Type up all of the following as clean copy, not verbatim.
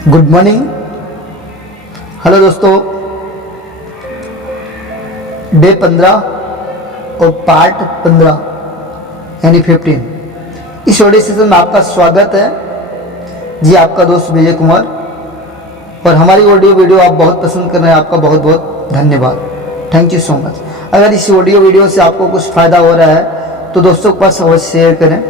Good morning. Hello दोस्तों, day 15 और part 15 यानी 15 इस ऑडियो सेशन में आपका स्वागत है। जी, आपका दोस्त विजय कुमार। और हमारी ऑडियो वीडियो आप बहुत पसंद कर रहे हैं, आपका बहुत बहुत धन्यवाद। Thank you so much. अगर इस ऑडियो वीडियो से आपको कुछ फ़ायदा हो रहा है तो दोस्तों के पास अवश्य शेयर करें।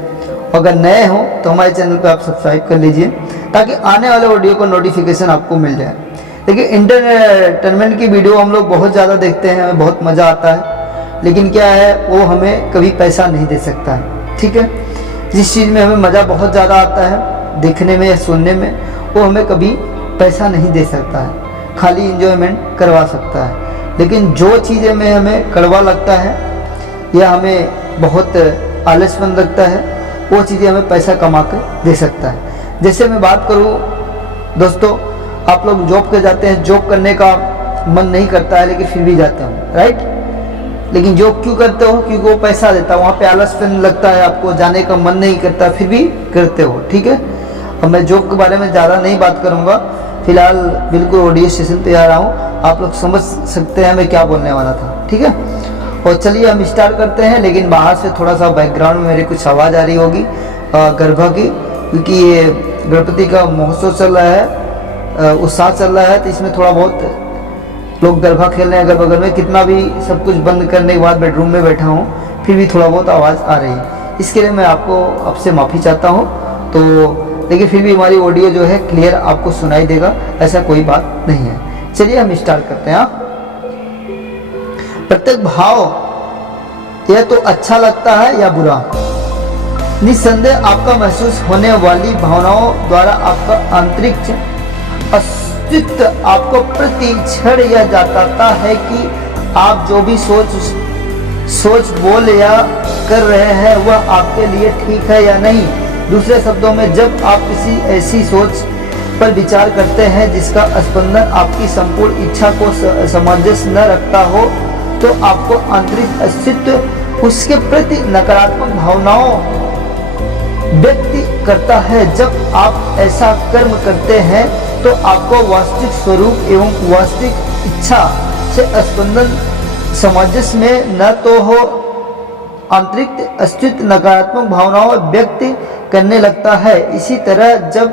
अगर नए हो तो हमारे चैनल पर आप सब्सक्राइब कर लीजिए ताकि आने वाले ऑडियो का नोटिफिकेशन आपको मिल जाए। देखिए, इंटरटेनमेंट की वीडियो हम लोग बहुत ज़्यादा देखते हैं, हमें बहुत मज़ा आता है, लेकिन क्या है वो हमें कभी पैसा नहीं दे सकता है। ठीक है, जिस चीज़ में हमें मज़ा बहुत ज़्यादा आता है देखने में या सुनने में, वो हमें कभी पैसा नहीं दे सकता है, खाली इंजॉयमेंट करवा सकता है। लेकिन जो चीज़ें में हमें कड़वा लगता है या हमें बहुत आलसपन लगता है, वो चीज़ें हमें पैसा कमा कर दे सकता है। जैसे मैं बात करूँ दोस्तों, आप लोग जॉब पे जाते हैं, जॉब करने का मन नहीं करता है लेकिन फिर भी जाते हो, राइट। लेकिन जॉब क्यों करते हो? क्योंकि वो पैसा देता है, वहाँ पे आलसपन लगता है, आपको जाने का मन नहीं करता, फिर भी करते हो। ठीक है, अब मैं जॉब के बारे में ज़्यादा नहीं बात करूँगा, फिलहाल बिल्कुल ऑडियो सेशन पे आ रहा हूँ, आप लोग समझ सकते हैं मैं क्या बोलने वाला था। ठीक है, और चलिए हम स्टार्ट करते हैं। लेकिन बाहर से थोड़ा सा बैकग्राउंड में मेरी कुछ आवाज़ आ रही होगी गरबा की, क्योंकि ये गणपति का महोत्सव चल रहा है, उत्साह चल रहा है, तो इसमें थोड़ा बहुत लोग गरबा खेल रहे हैं अगल बगल में। कितना भी सब कुछ बंद करने के बाद बेडरूम में बैठा हूँ, फिर भी थोड़ा बहुत आवाज़ आ रही है, इसके लिए मैं आपसे माफ़ी चाहता हूँ। तो लेकिन फिर भी हमारी ऑडियो जो है क्लियर आपको सुनाई देगा, ऐसा कोई बात नहीं है। चलिए हम स्टार्ट करते हैं। प्रत्येक भाव यह तो अच्छा लगता है या बुरा, निस्संदेह आपका महसूस होने वाली भावनाओं द्वारा आपका आंतरिक अस्तित्व आपको प्रति क्षण यह जताता है कि आप जो भी सोच बोल या कर रहे हैं वह आपके लिए ठीक है या नहीं। दूसरे शब्दों में, जब आप किसी ऐसी सोच पर विचार करते हैं जिसका स्पंदन आपकी संपूर्ण इच्छा को सामंजस्य न रखता हो, तो आपको आंतरिक अस्तित्व उसके प्रति नकारात्मक भावनाओं व्यक्त करता है। जब आप ऐसा कर्म करते हैं तो आपको वास्तविक स्वरूप एवं वास्तविक इच्छा से स्पंदन सामंजस्य में न तो हो, आंतरिक अस्तित्व नकारात्मक भावनाओं व्यक्त करने लगता है। इसी तरह जब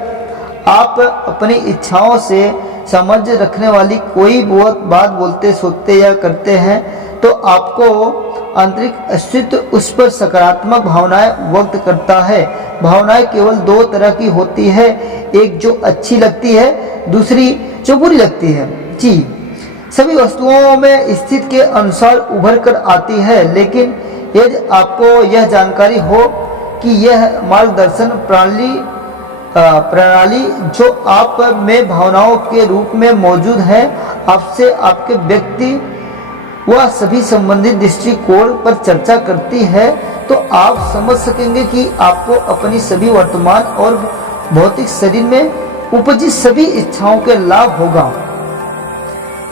आप अपनी इच्छाओं से सामंजस्य रखने वाली कोई बात बोलते, सोचते या करते हैं तो आपको आंतरिक अस्तित्व उस पर सकारात्मक भावनाएं व्यक्त करता है। भावनाएं केवल दो तरह की होती है, एक जो अच्छी लगती है, दूसरी जो बुरी लगती है। जी, सभी वस्तुओं में स्थिति के अनुसार उभर कर आती है, लेकिन यदि आपको यह जानकारी हो कि यह मार्गदर्शन प्रणाली जो आप में भावनाओं के रूप में मौजूद है, आपसे आपके व्यक्ति वह सभी संबंधित दृष्टिकोण पर चर्चा करती है, तो आप समझ सकेंगे कि आपको अपनी सभी वर्तमान और भौतिक शरीर में उपजी सभी इच्छाओं के लाभ होगा,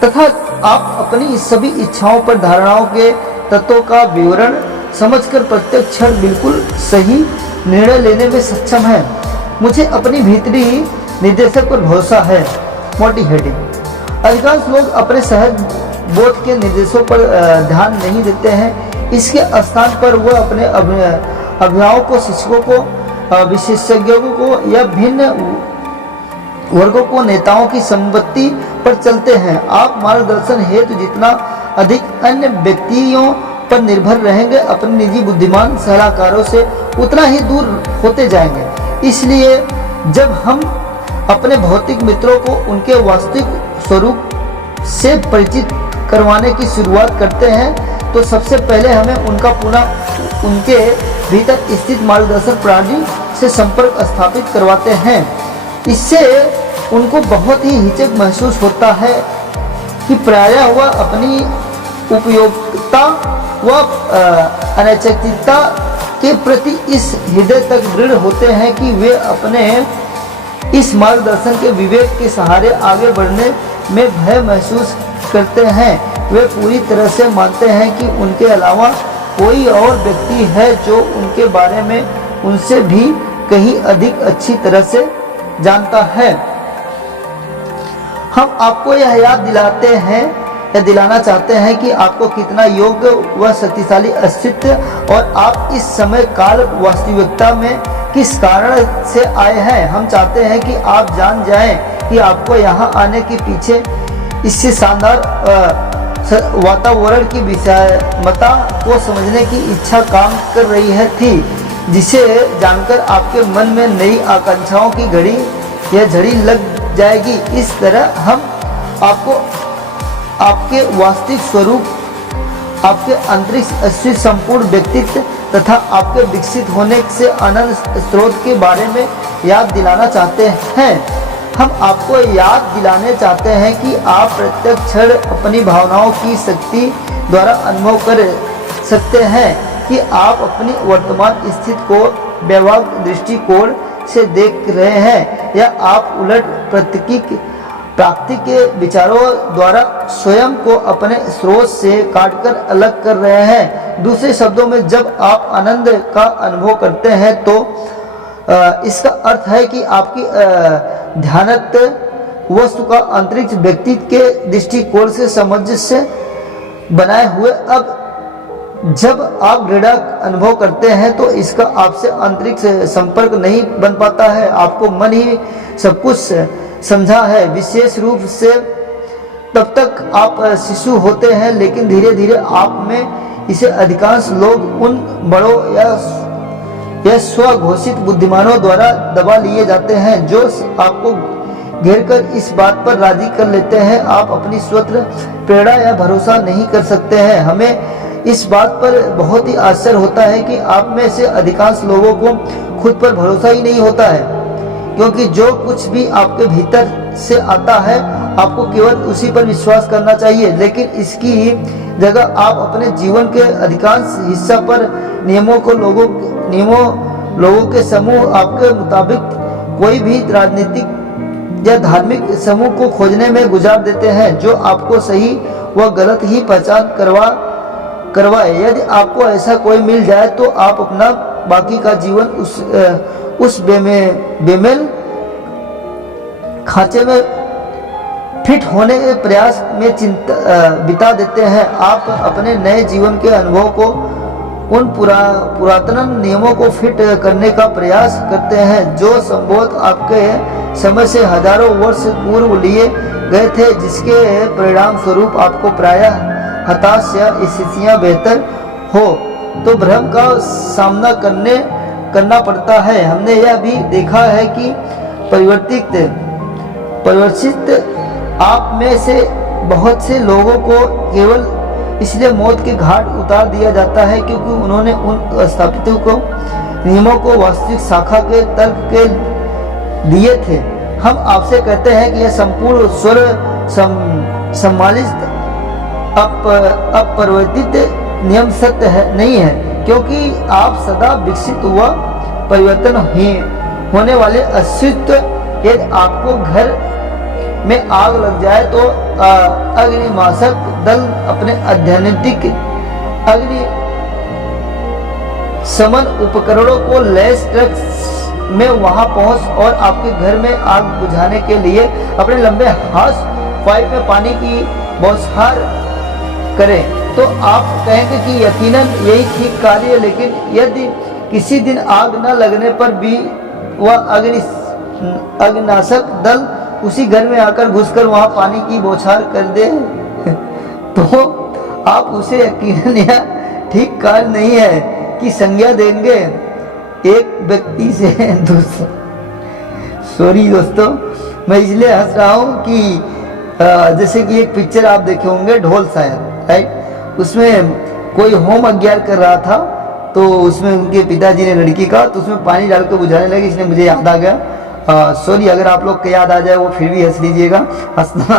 तथा आप अपनी सभी इच्छाओं पर धारणाओं के तत्वों का विवरण समझकर प्रत्येक क्षण बिल्कुल सही निर्णय लेने में सक्षम है। मुझे अपनी भीतरी निर्देशक पर भरोसा है। मोटी हेडिंग। अधिकांश लोग अपने सहज बोध के निर्देशों पर ध्यान नहीं देते हैं। इसके स्थान पर वह अपने अभिभावकों को, शिक्षकों को, विशेषज्ञों को या भिन्न वर्गों को, नेताओं की संपत्ति पर चलते हैं। आप मार्गदर्शन हेतु जितना अधिक अन्य व्यक्तियों पर निर्भर रहेंगे, अपने निजी बुद्धिमान सलाहकारों से उतना ही दूर होते जाएंगे। इसलिए जब हम अपने भौतिक मित्रों को उनके वास्तविक स्वरूप से परिचित करवाने की शुरुआत करते हैं तो सबसे पहले हमें उनके भीतर स्थित मार्गदर्शन प्रणाली से संपर्क स्थापित करवाते हैं। इससे उनको बहुत ही हिचक महसूस होता है कि प्रायः वह अपनी उपयोगिता व अनैच्छिकता के प्रति इस हृदय तक दृढ़ होते हैं कि वे अपने इस मार्गदर्शन के विवेक के सहारे आगे बढ़ने में भय महसूस करते हैं। वे पूरी तरह से मानते हैं कि उनके अलावा कोई और व्यक्ति है जो उनके बारे में उनसे भी कहीं अधिक अच्छी तरह से जानता है। हम आपको यह याद दिलाते हैं या दिलाना चाहते हैं कि आपको कितना योग्य व शक्तिशाली अस्तित्व और आप इस समय काल वास्तविकता में किस कारण से आए हैं। हम चाहते हैं कि आप जान जाएं कि आपको यहाँ आने के पीछे इससे शानदार वातावरण की विषमता को समझने की इच्छा काम कर रही है थी, जिसे जानकर आपके मन में नई आकांक्षाओं की घड़ी या झड़ी लग जाएगी। इस तरह हम आपको आपके वास्तविक स्वरूप, आपके अंतरिक्ष अस्तित्व, संपूर्ण व्यक्तित्व तथा आपके विकसित होने से आनंद स्रोत के बारे में याद दिलाना चाहते हैं। हम आपको याद दिलाने चाहते हैं कि आप प्रत्येक क्षण अपनी भावनाओं की शक्ति द्वारा अनुभव कर सकते हैं कि आप अपनी वर्तमान स्थिति को वैवाहिक दृष्टिकोण से देख रहे हैं या आप उलट प्राप्ति के विचारों द्वारा स्वयं को अपने स्रोत से काटकर अलग कर रहे हैं। दूसरे शब्दों में, जब आप आनंद का अनुभव करते हैं तो इसका अर्थ है कि आपकी ध्यानत्व वस्तु का अंतरिक्ष व्यक्तित्व के दृष्टिकोण से समझ से बनाए हुए। अब जब आप घृणा अनुभव करते हैं तो इसका आपसे अंतरिक्ष संपर्क नहीं बन पाता है। आपको मन ही सब कुछ समझा है। विशेष रूप से तब तक आप शिशु होते हैं, लेकिन धीरे धीरे आप में इसे अधिकांश लोग उन बड़ों या स्वघोषित बुद्धिमानों द्वारा दबा लिए जाते हैं जो आपको घेरकर इस बात पर राजी कर लेते हैं आप अपनी स्वतंत्र प्रेरणा या भरोसा नहीं कर सकते हैं। हमें इस बात पर बहुत ही आश्चर्य होता है कि आप में से अधिकांश लोगों को खुद पर भरोसा ही नहीं होता है, क्योंकि जो कुछ भी आपके भीतर से आता है आपको केवल उसी पर विश्वास करना चाहिए। लेकिन इसकी जगह आप अपने जीवन के अधिकांश हिस्सा पर नियमों लोगों के समूह आपके मुताबिक कोई भी राजनीतिक या धार्मिक समूह को खोजने में गुजार देते हैं जो आपको सही व गलत ही पहचान करवाए। यदि आपको ऐसा कोई मिल जाए तो आप अपना बाकी का जीवन उस बेमेल खांचे में फिट होने के प्रयास में बिता देते हैं। आप अपने नए जीवन के अनुभव को उन पुरातन नियमों को फिट करने का प्रयास करते हैं जो संभवतः आपके समय से हजारों वर्ष पूर्व लिए गए थे, जिसके परिणाम स्वरूप आपको प्रायः हताश या स्थितियां बेहतर हो तो भ्रम का सामना करना पड़ता है। हमने यह भी देखा है कि परिवर्तित आप में से बहुत से लोगों को केवल इसलिए मौत के घाट उतार दिया जाता है क्योंकि उन्होंने उन स्थापितों को नियमों को वास्तविक शाखा के तर्क के दिए थे। हम आपसे कहते हैं कि यह संपूर्ण स्वर सम्मानित अपरिवर्तित नियम सत्य नहीं है, क्योंकि आप सदा विकसित हुआ परिवर्तन होने वाले अस्तित्व। यदि आपको घर में आग लग जाए तो अग्निमाशक दल अपने अत्यंतिक अग्नि समन उपकरणों को लैस ट्रक में वहां पहुंच और आपके घर में आग बुझाने के लिए अपने लंबे हाथ पाइप में पानी की बौछार करें। तो आप कहेंगे कि यकीनन यही ठीक कार्य है, लेकिन यदि किसी दिन आग न लगने पर भी वह अग्निनाशक दल उसी घर में आकर घुसकर वहां पानी की बौछार कर दे तो आप उसे यकीनन यह ठीक कार्य नहीं है कि संज्ञा देंगे एक व्यक्ति से दूसरा। सॉरी दोस्तों, मैं इसलिए हंस रहा हूँ कि जैसे कि एक पिक्चर आप देखे होंगे ढोल शायर, राइट, उसमें कोई होम अज्ञान कर रहा था तो उसमें उनके पिताजी ने लड़की का तो उसमें पानी डाल कर बुझाने लगे, इसलिए मुझे याद आ गया। सॉरी अगर आप लोग को याद आ जाए वो फिर भी हंस लीजिएगा, हंसना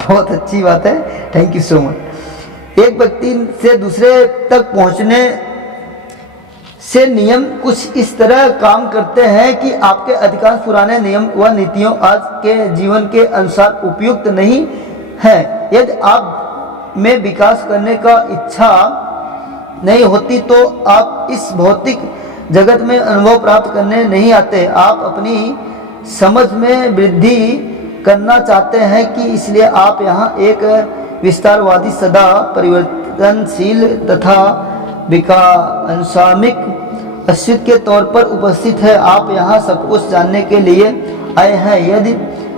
बहुत अच्छी बात है। Thank you so much. एक व्यक्ति से दूसरे तक पहुंचने से नियम कुछ इस तरह काम करते हैं कि आपके अधिकांश पुराने नियम व नीतियों आज के जीवन के अनुसार उपयुक्त नहीं है। यदि आप में विकास करने का इच्छा नहीं होती तो आप इस भौतिक जगत में अनुभव प्राप्त करने नहीं आते। आप अपनी समझ में वृद्धि करना चाहते हैं कि इसलिए आप यहाँ एक विस्तारवादी, सदा परिवर्तनशील तथा विकासात्मक अस्तित्व के तौर पर उपस्थित है। आप यहाँ सब कुछ जानने के लिए आए हैं। यदि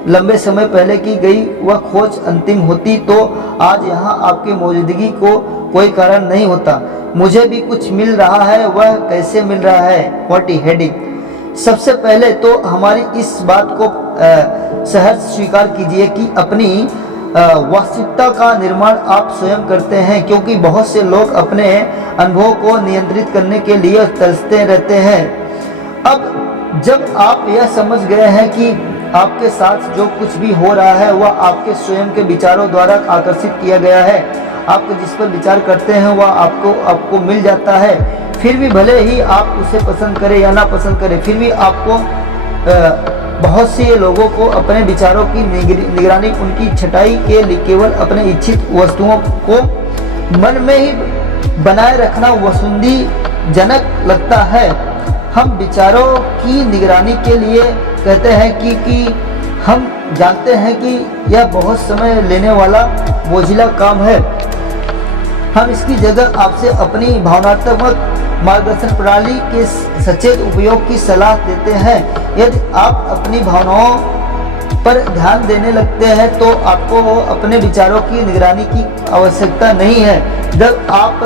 लंबे समय पहले की गई वह खोज अंतिम होती तो आज यहाँ आपकी मौजूदगी को कोई कारण नहीं होता। मुझे भी कुछ मिल रहा है, वह कैसे मिल रहा है? What is heading. सबसे पहले तो हमारी इस बात को सहज स्वीकार कीजिए कि अपनी वास्तविकता का निर्माण आप स्वयं करते हैं, क्योंकि बहुत से लोग अपने अनुभव को नियंत्रित करने के लिए तरसते रहते हैं। अब जब आप यह समझ गए हैं कि आपके साथ जो कुछ भी हो रहा है वह आपके स्वयं के विचारों द्वारा आकर्षित किया गया है, आप जिस पर विचार करते हैं वह आपको मिल जाता है। फिर भी भले ही आप उसे पसंद करें या ना पसंद करें, फिर भी आपको बहुत से लोगों को अपने विचारों की निगरानी, उनकी छटाई के लिए केवल अपने इच्छित वस्तुओं को मन में ही बनाए रखना वसुंधीजनक लगता है। हम विचारों की निगरानी के लिए कहते हैं कि हम जानते हैं कि यह बहुत समय लेने वाला बोझिला काम है। हम इसकी जगह आपसे अपनी भावनात्मक मार्गदर्शन प्रणाली के सचेत उपयोग की सलाह देते हैं। यदि आप अपनी भावनाओं पर ध्यान देने लगते हैं तो आपको अपने विचारों की निगरानी की आवश्यकता नहीं है। जब आप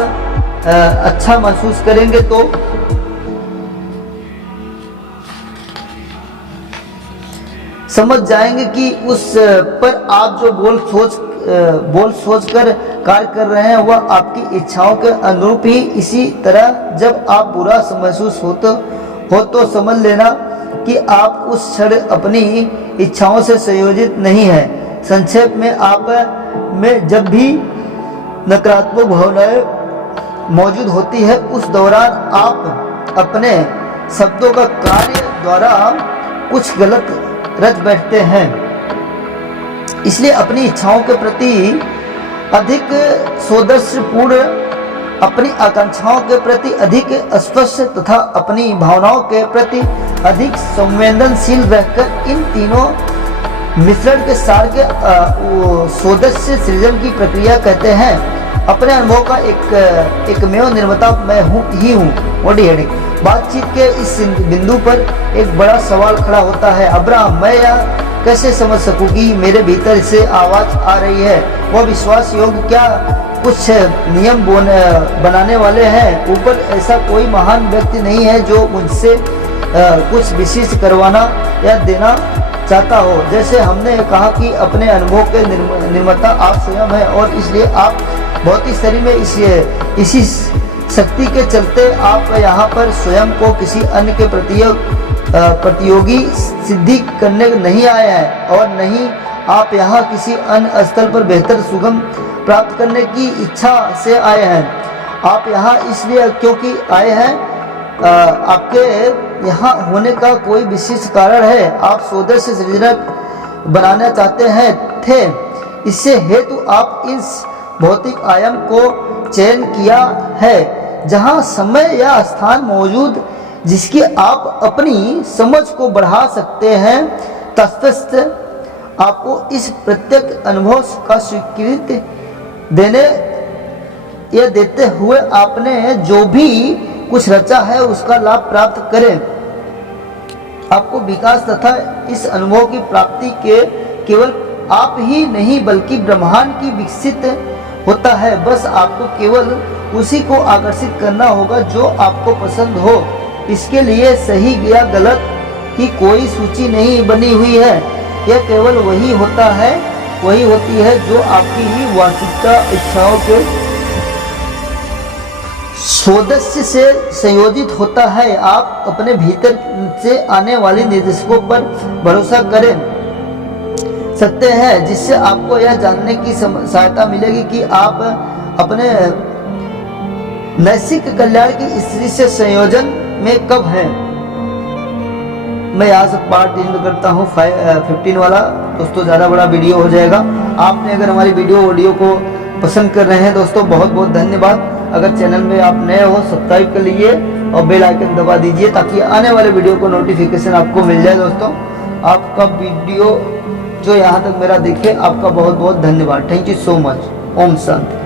अच्छा महसूस करेंगे तो समझ जाएंगे कि उस पर आप जो बोल सोच कर कार्य कर रहे हैं वह आपकी इच्छाओं के अनुरूप ही। इसी तरह जब आप बुरा महसूस हो तो समझ लेना कि आप उस क्षण अपनी इच्छाओं से संयोजित नहीं है। संक्षेप में आप में जब भी नकारात्मक भावनाएं मौजूद होती है उस दौरान आप अपने शब्दों का कार्य द्वारा कुछ गलत रच बैठते हैं। इसलिए अपनी इच्छाओं के प्रति अधिक सौदर्यपूर्ण, अपनी आकांक्षाओं के प्रति अधिक स्पष्ट तथा अपनी भावनाओं के प्रति अधिक संवेदनशील रहकर इन तीनों मिश्रण के सार के सौदस्य सृजन की प्रक्रिया कहते हैं। अपने अनुभव का एकमेव निर्माता मैं ही हूँ। What is heading. बातचीत के इस बिंदु पर एक बड़ा सवाल खड़ा होता है। अब्राहम, मैं यह कैसे समझ सकूं कि मेरे भीतर से आवाज आ रही है? वह विश्वास योग्य क्या कुछ नियम बनाने वाले हैं? ऊपर ऐसा कोई महान व्यक्ति नहीं है जो मुझसे कुछ विशेष करवाना या देना चाहता हो। जैसे हमने कहा कि अपने अनुभव के निर्माता आप स्वयं हैं और इसलिए आप भौतिक शरीर में इसी शक्ति के चलते आप यहाँ पर स्वयं को किसी अन्य के प्रतियोगी सिद्धि करने नहीं आए हैं और नहीं आप यहाँ किसी अन्य स्थल पर बेहतर सुगम प्राप्त करने की इच्छा से आए हैं। आप यहाँ इसलिए क्योंकि आए हैं, आपके यहाँ होने का कोई विशेष कारण है। आप सौदस्य सृजनक बनाना चाहते हैं थे। इससे हेतु आप इस भौतिक आयाम को चयन किया है जहाँ समय या स्थान मौजूद जिसकी आप अपनी समझ को बढ़ा सकते हैं। तत्सत्य आपको इस प्रत्येक अनुभव का स्वीकृति देते हुए आपने जो भी कुछ रचा है उसका लाभ प्राप्त करें। आपको विकास तथा इस अनुभव की प्राप्ति के केवल आप ही नहीं बल्कि ब्रह्मांड की विकसित होता है। बस आपको केवल उसी को आकर्षित करना होगा जो आपको पसंद हो। इसके लिए सही या गलत की कोई सूची नहीं बनी हुई है। यह केवल वही होती है जो आपकी ही वास्तविक इच्छाओं के सौदस्य से संयोजित होता है। आप अपने भीतर से आने वाले निर्देशकों पर भरोसा करें सकते हैं जिससे आपको यह जानने की सहायता मिलेगी कि आप अपने नैतिक कल्याण की स्थिति से संयोजन में कब हैं। मैं यहाँ से पार्ट एंड करता हूँ 15 वाला। दोस्तों ज़्यादा बड़ा वीडियो हो जाएगा। आपने अगर हमारी वीडियो को पसंद कर रहे हैं दोस्तों, बहुत बहुत धन्यवाद। अगर चैनल में आप नए हो सब्सक्राइब कर लीजिए और बेल आइकन दबा दीजिए ताकि आने वाले वीडियो को नोटिफिकेशन आपको मिल जाए। दोस्तों आपका वीडियो जो यहाँ तक मेरा देखे, आपका बहुत बहुत धन्यवाद। Thank you so much. ओम शांति।